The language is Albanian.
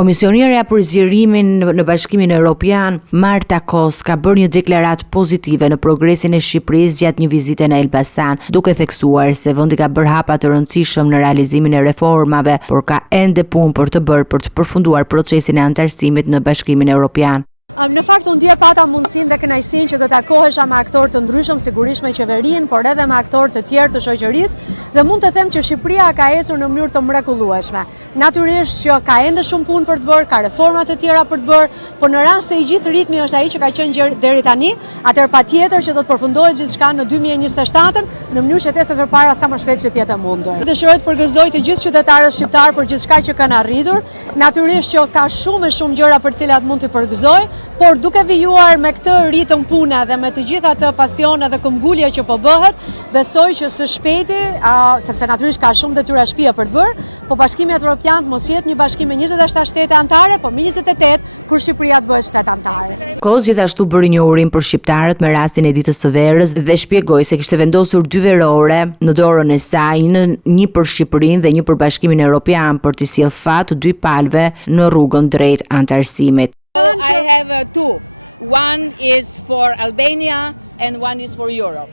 Komisionierja për zgjerimin në Bashkimin Evropian, Marta Kos, ka bërë një deklaratë pozitive në progresin e Shqipërisë gjatë një vizite në Elbasan, duke theksuar se vendi ka bërë hapa të rëndësishëm në realizimin e reformave, por ka ende punë për të bërë për të përfunduar procesin e anëtarësimit në Bashkimin Evropian. Në fakt, unë dje pata mundësinë dhe kënaqësinë që do të takohesha me aktorë të ndryshëm, sigurisht me qeverinë, por edhe me aktorë të tjerë të shoqërisë, dhe mund të them që Shqipëria ka ecur në mënyrë të mrekullueshme. Natyrisht që ka ende shumë punë për të bërë, ka reforma të tjera për të bërë, por në rast se i gjithë ritmi është ai që ka qenë deri tani, atëherë patjetër që do të përfundohet gjithçka në 2027 në mënyrë që të ecë përpara sa më shpejt që të jetë e mundur. Dëshiroj të përgëzoj të gjithë qytetarët shqiptar për gjithçka që kanë arritur. Natyrisht që ka shumë gjëra për të cilat mund të përgëzoj, por duke vijuar me këtë ritëm pune dhe me të gjitha të pasione dhe këmbgulje që po bëhet, besoj që së shpejti, sepse natyrisht ka shumë detyra shtëpia për të bërë, po Bashkimi Evropian mos jetë një bashkim me 27 shtete anëtare, por me 28 kur Shqipëria të bëhet shtet anëtare. Kos gjithashtu bëri një urim për shqiptarët me rastin e ditës së verës dhe shpjegoi se kishte vendosur 2 verore në dorën e saj, një për Shqipërinë dhe një për Bashkimin Evropian për të sjellë fat të 2 palëve në rrugën drejt anëtarësimit. I have two. One is for Albania and one is for Europe.